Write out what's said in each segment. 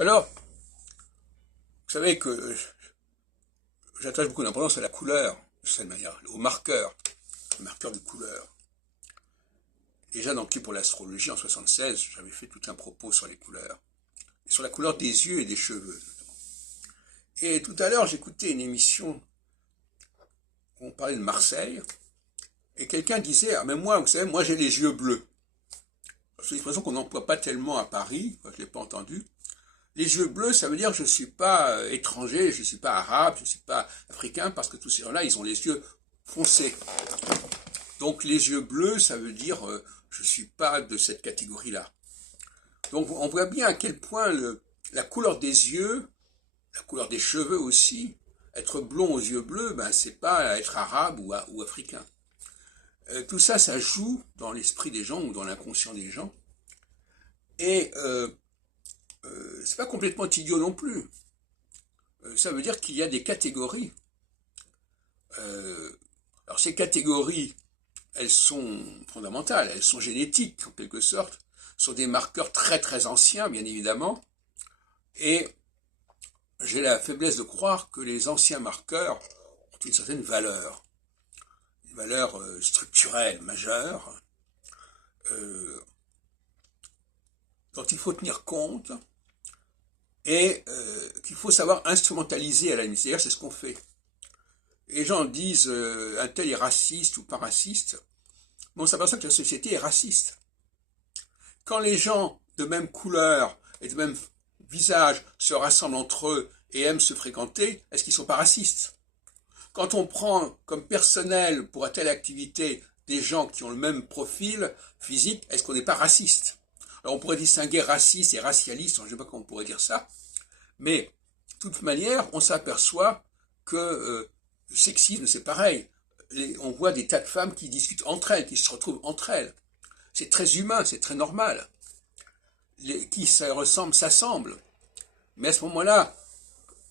Alors, vous savez que j'attache beaucoup d'importance à la couleur, de cette manière, au marqueur de couleur. Déjà dans le clip pour l'astrologie en 76, j'avais fait tout un propos sur les couleurs, et sur la couleur des yeux et des cheveux. Et tout à l'heure, j'écoutais une émission où on parlait de Marseille, et quelqu'un disait, ah mais moi, vous savez, moi j'ai les yeux bleus. C'est une expression qu'on n'emploie pas tellement à Paris, je ne l'ai pas entendu. Les yeux bleus, ça veut dire que je ne suis pas étranger, je ne suis pas arabe, je ne suis pas africain, parce que tous ces gens-là, ils ont les yeux foncés. Donc les yeux bleus, ça veut dire je ne suis pas de cette catégorie-là. Donc on voit bien à quel point la couleur des yeux, la couleur des cheveux aussi, être blond aux yeux bleus, ben c'est pas être arabe ou africain. Tout ça, ça joue dans l'esprit des gens ou dans l'inconscient des gens. Et c'est pas complètement idiot non plus. Ça veut dire qu'il y a des catégories. Alors ces catégories, elles sont fondamentales, elles sont génétiques en quelque sorte, sont des marqueurs très très anciens bien évidemment, et j'ai la faiblesse de croire que les anciens marqueurs ont une certaine valeur, une valeur structurelle majeure, dont il faut tenir compte, et qu'il faut savoir instrumentaliser à la limite. C'est-à-dire, c'est ce qu'on fait. Les gens disent un tel est raciste ou pas raciste, mais on s'aperçoit que la société est raciste. Quand les gens de même couleur et de même visage se rassemblent entre eux et aiment se fréquenter, est-ce qu'ils ne sont pas racistes? Quand on prend comme personnel pour telle activité des gens qui ont le même profil physique, est-ce qu'on n'est pas raciste? Alors on pourrait distinguer raciste et racialiste, je ne sais pas comment on pourrait dire ça, mais de toute manière, on s'aperçoit que le sexisme, c'est pareil. On voit des tas de femmes qui discutent entre elles, qui se retrouvent entre elles. C'est très humain, c'est très normal. Qui ça ressemble, s'assemblent. Mais à ce moment-là,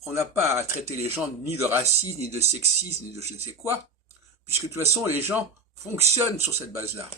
on n'a pas à traiter les gens ni de racisme, ni de sexisme, ni de je ne sais quoi, puisque de toute façon, les gens fonctionnent sur cette base-là.